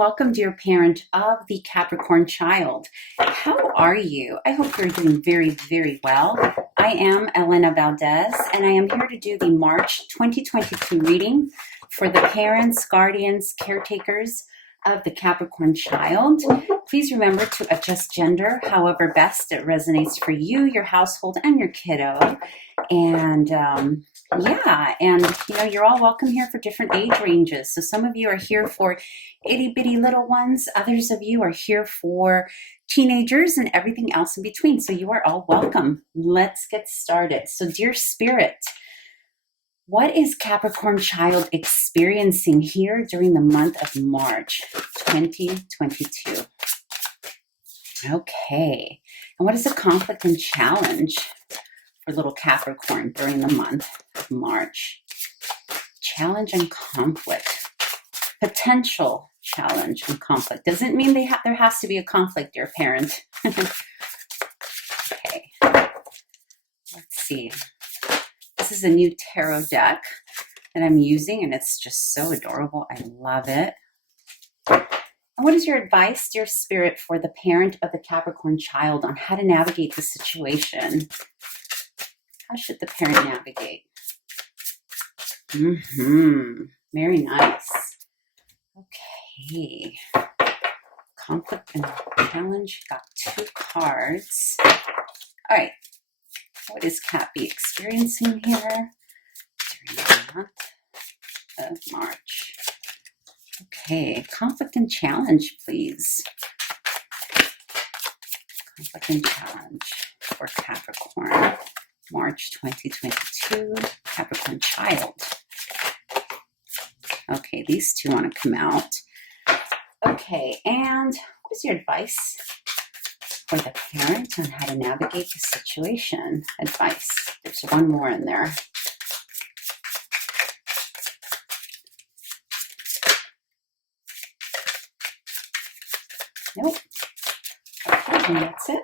welcome, dear parent of the Capricorn child. How are you? I hope you're doing very, very well. I am Elena Valdez, and I am here to do the March 2022 reading for the parents, guardians, caretakers of the Capricorn child. Please remember to adjust gender however best it resonates for you, your household, and your kiddo. And yeah, and you're all welcome here for different age ranges. So some of you are here for itty bitty little ones. Others of you are here for teenagers and everything else in between. So you are all welcome. Let's get started. So dear Spirit, what is Capricorn child experiencing here during the month of March 2022? Okay. And what is the conflict and challenge for little Capricorn during the month of March? Challenge and conflict. Potential challenge and conflict. Doesn't mean there has to be a conflict, dear parent. Okay. Let's see. This is a new tarot deck that I'm using, and it's just so adorable. I love it. And what is your advice, dear Spirit, for the parent of the Capricorn child on how to navigate the situation? How should the parent navigate? Very nice. Okay. Conflict and challenge. Got 2 cards. All right. What is Cappy experiencing here during the month of March? Okay. Conflict and challenge, please. Conflict and challenge for Capricorn. March 2022, Capricorn child. Okay, these 2 want to come out. Okay, and what is your advice for the parent on how to navigate the situation? Advice. There's 1 more in there. Nope. Okay, and that's it.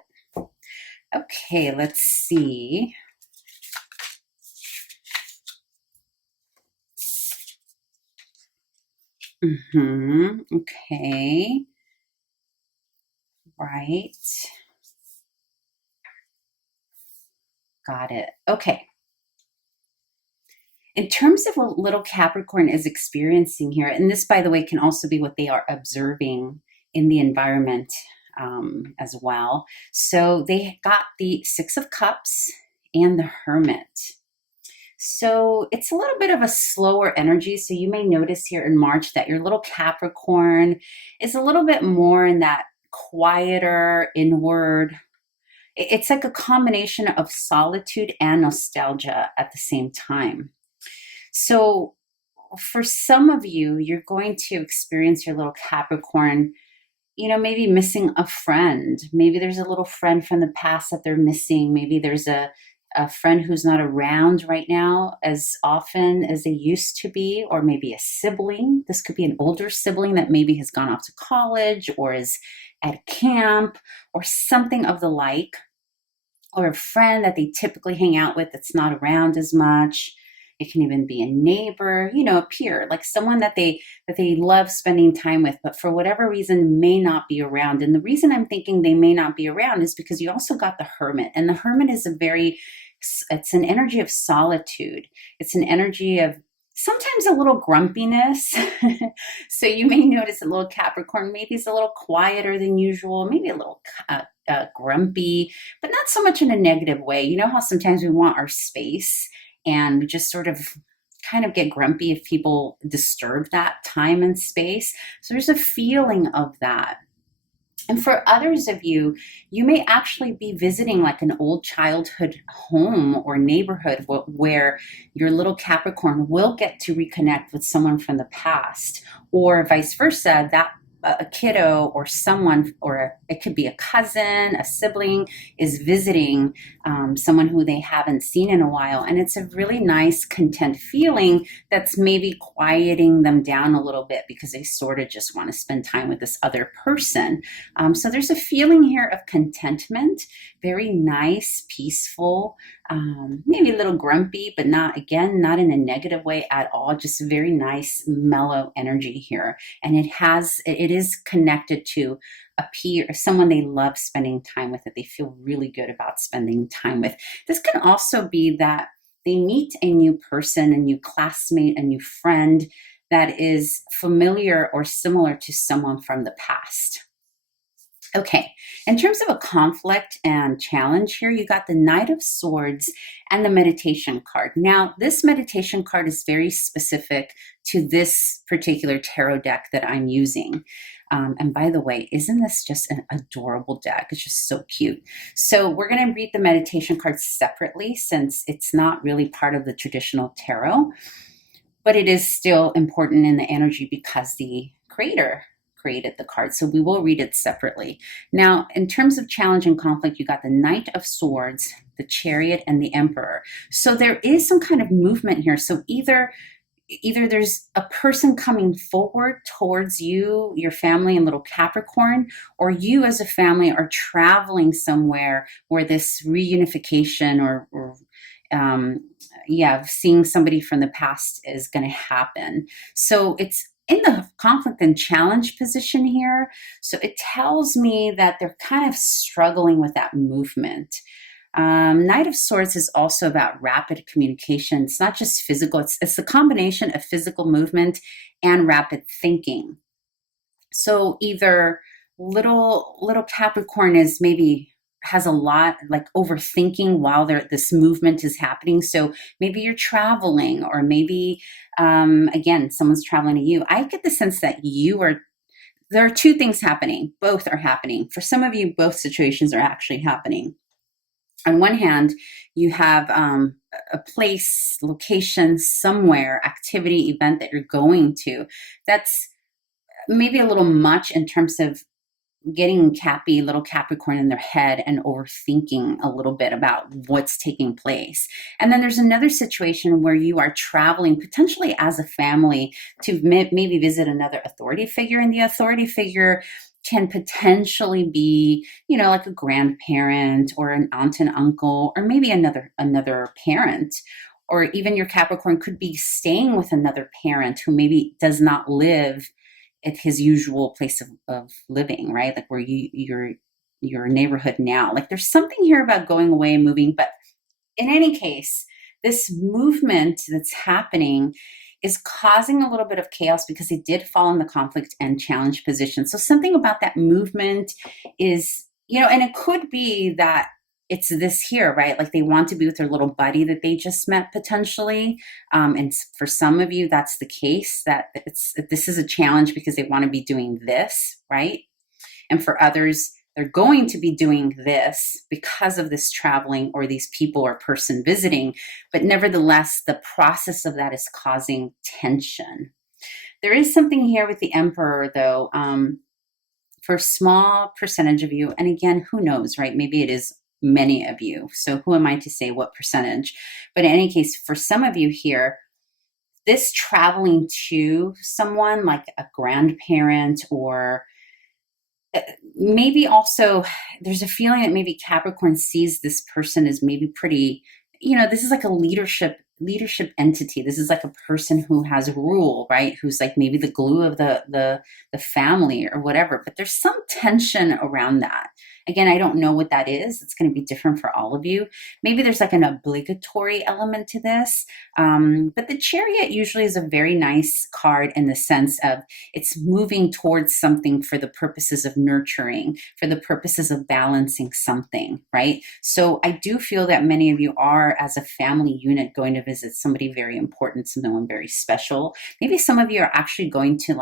Okay, let's see. Okay. Right. Got it. Okay. In terms of what little Capricorn is experiencing here, and this, by the way, can also be what they are observing in the environment as well. So they got the 6 of Cups and the Hermit. So it's a little bit of a slower energy. So you may notice here in March that your little Capricorn is a little bit more in that quieter, inward. It's like a combination of solitude and nostalgia at the same time. So for some of you, you're going to experience your little Capricorn, maybe missing a friend. Maybe there's a little friend from the past that they're missing. Maybe there's a friend who's not around right now as often as they used to be, or maybe a sibling. This could be an older sibling that maybe has gone off to college or is at camp or something of the like, or a friend that they typically hang out with that's not around as much. It can even be a neighbor, a peer, like someone that they love spending time with, but for whatever reason may not be around. And the reason I'm thinking they may not be around is because you also got the Hermit. And the Hermit is it's an energy of solitude. It's an energy of sometimes a little grumpiness. So you may notice a little Capricorn maybe is a little quieter than usual, maybe a little grumpy, but not so much in a negative way. You know how sometimes we want our space and we just sort of kind of get grumpy if people disturb that time and space. So there's a feeling of that. And for others of you, you may actually be visiting like an old childhood home or neighborhood where your little Capricorn will get to reconnect with someone from the past, or vice versa, that a kiddo or someone, or it could be a cousin, a sibling, is visiting someone who they haven't seen in a while. And it's a really nice, content feeling that's maybe quieting them down a little bit because they sort of just want to spend time with this other person. So there's a feeling here of contentment, very nice, peaceful, maybe a little grumpy, but not, again, not in a negative way at all. Just a very nice, mellow energy here. And it is connected to a peer, someone they love spending time with, that they feel really good about spending time with. This can also be that they meet a new person, a new classmate, a new friend that is familiar or similar to someone from the past. Okay, in terms of a conflict and challenge here, you got the Knight of Swords and the Meditation card. Now, this Meditation card is very specific to this particular tarot deck that I'm using. And by the way, isn't this just an adorable deck? It's just so cute. So we're going to read the Meditation card separately, since it's not really part of the traditional tarot, but it is still important in the energy because the creator created the card. So we will read it separately. Now, in terms of challenge and conflict, you got the Knight of Swords, the Chariot, and the Emperor. So there is some kind of movement here. So either there's a person coming forward towards you, your family, and little Capricorn, or you as a family are traveling somewhere where this reunification or seeing somebody from the past is going to happen. So it's in the conflict and challenge position here. So it tells me that they're kind of struggling with that movement. Knight of Swords is also about rapid communication. It's not just physical. It's the combination of physical movement and rapid thinking. So either little Capricorn is maybe has a lot like overthinking while this movement is happening. So maybe you're traveling, or maybe, again, someone's traveling to you. I get the sense that there are two things happening. Both are happening. For some of you, both situations are actually happening. On one hand, you have a place, location, somewhere, activity, event that you're going to. That's maybe a little much in terms of getting little Capricorn in their head and overthinking a little bit about what's taking place. And then there's another situation where you are traveling potentially as a family to maybe visit another authority figure, and the authority figure can potentially be, like a grandparent or an aunt and uncle, or maybe another parent. Or even your Capricorn could be staying with another parent who maybe does not live at his usual place of living, right? Like where your neighborhood now. Like there's something here about going away and moving. But in any case, this movement that's happening is causing a little bit of chaos because it did fall in the conflict and challenge position. So something about that movement is, and it could be that it's this here, right? Like they want to be with their little buddy that they just met potentially. And for some of you, that's the case, that this is a challenge because they want to be doing this, right? And for others, they're going to be doing this because of this traveling or these people or person visiting. But nevertheless, the process of that is causing tension. There is something here with the Emperor, though, for a small percentage of you. And again, who knows, right? Maybe it is many of you. So who am I to say what percentage? But in any case, for some of you here, this traveling to someone like a grandparent, or maybe also there's a feeling that maybe Capricorn sees this person as maybe pretty, this is like a leadership entity. This is like a person who has rule, right? Who's like maybe the glue of the family or whatever. But there's some tension around that. Again, I don't know what that is. It's going to be different for all of you. Maybe there's like an obligatory element to this. But the Chariot usually is a very nice card in the sense of it's moving towards something for the purposes of nurturing, for the purposes of balancing something, right? So I do feel that many of you are, as a family unit, going to visit somebody very important, someone very special. Maybe some of you are actually going to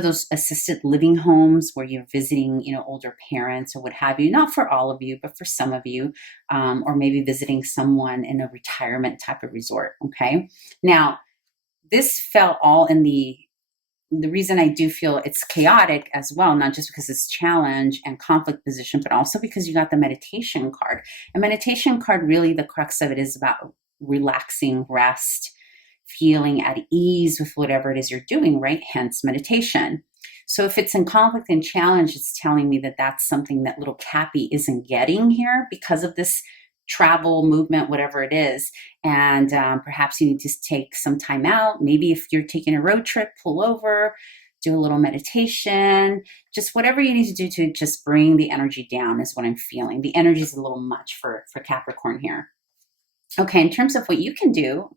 those assisted living homes where you're visiting, older parents or what have you. Not for all of you, but for some of you, or maybe visiting someone in a retirement type of resort. Okay. Now, this fell all in the reason I do feel it's chaotic as well, not just because it's challenge and conflict position, but also because you got the meditation card. A meditation card, really the crux of it is about relaxing, rest, feeling at ease with whatever it is you're doing, right? Hence meditation. So if it's in conflict and challenge, it's telling me that that's something that little Cappy isn't getting here because of this travel, movement, whatever it is. And perhaps you need to take some time out. Maybe if you're taking a road trip, pull over, do a little meditation, just whatever you need to do to just bring the energy down is what I'm feeling. The energy is a little much for Capricorn here. Okay, in terms of what you can do,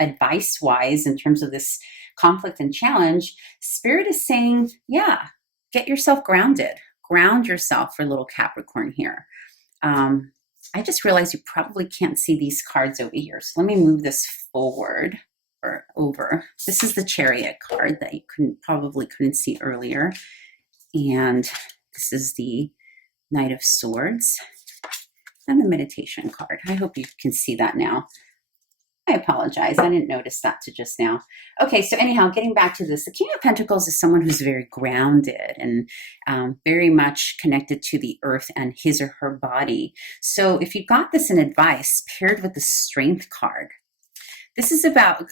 advice-wise, in terms of this conflict and challenge, Spirit is saying, yeah, get yourself grounded. Ground yourself for little Capricorn here. I just realized you probably can't see these cards over here. So let me move this forward or over. This is the Chariot card that you probably couldn't see earlier. And this is the Knight of Swords and the Meditation card. I hope you can see that now. I apologize. I didn't notice that to just now. Okay, so anyhow, getting back to this, the King of Pentacles is someone who's very grounded and very much connected to the earth and his or her body. So if you got this in advice paired with the Strength card, this is about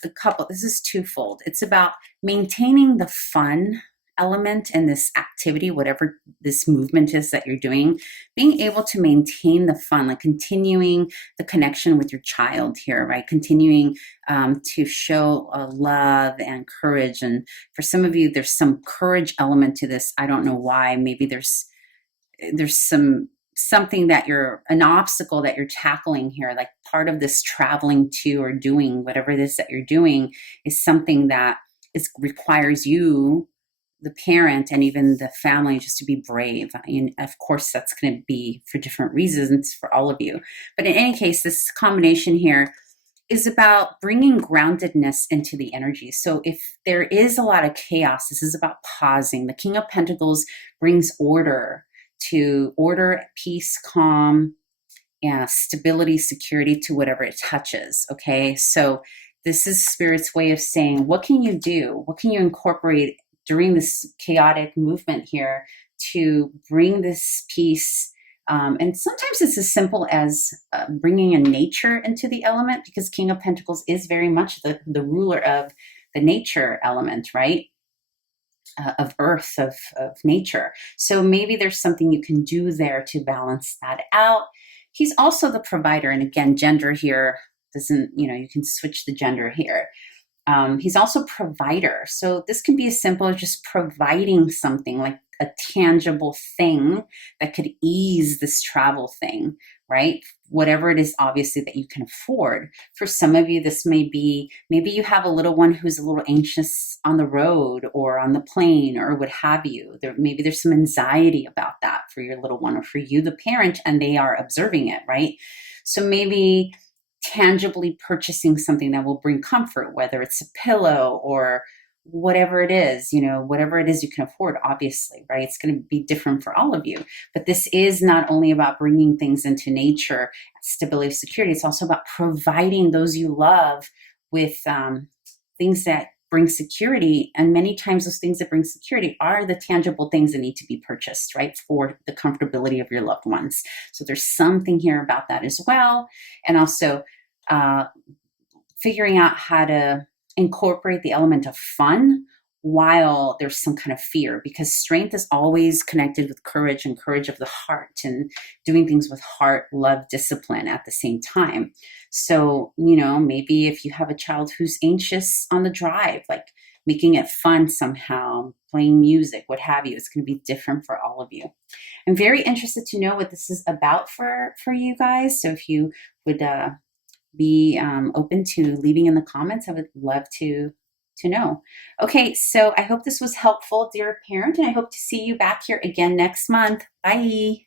this is twofold. It's about maintaining the fun element in this activity, whatever this movement is that you're doing, being able to maintain the fun, like continuing the connection with your child here, right? Continuing to show love and courage. And for some of you, there's some courage element to this. I don't know why. Maybe there's something that an obstacle that you're tackling here, like part of this traveling to or doing whatever it is that you're doing is something that requires you, the parent, and even the family, just to be brave. And of course, that's going to be for different reasons for all of you. But in any case, this combination here is about bringing groundedness into the energy. So if there is a lot of chaos, this is about pausing. The King of Pentacles brings order, peace, calm, stability, security to whatever it touches. Okay, so this is Spirit's way of saying, what can you do? What can you incorporate during this chaotic movement here to bring this peace? And sometimes it's as simple as bringing in nature into the element, because King of Pentacles is very much the ruler of the nature element, right? Of earth, of nature. So maybe there's something you can do there to balance that out. He's also the provider. And again, gender here doesn't, you can switch the gender here. He's also provider. So this can be as simple as just providing something, like a tangible thing that could ease this travel thing, right? Whatever it is, obviously, that you can afford. For some of you, this may be, maybe you have a little one who's a little anxious on the road or on the plane or what have you. Maybe there's some anxiety about that for your little one or for you, the parent, and they are observing it, right? So maybe tangibly purchasing something that will bring comfort, whether it's a pillow or whatever it is, whatever it is you can afford, obviously, right? It's going to be different for all of you. But this is not only about bringing things into nature, stability, security. It's also about providing those you love with things that bring security. And many times those things that bring security are the tangible things that need to be purchased, right? For the comfortability of your loved ones. So there's something here about that as well. And also figuring out how to incorporate the element of fun while there's some kind of fear, because strength is always connected with courage and courage of the heart and doing things with heart, love, discipline at the same time. So, maybe if you have a child who's anxious on the drive, like making it fun somehow, playing music, what have you, it's going to be different for all of you. I'm very interested to know what this is about for you guys. So if you would be open to leaving in the comments, I would love to know. Okay, so I hope this was helpful, dear parent, and I hope to see you back here again next month. Bye.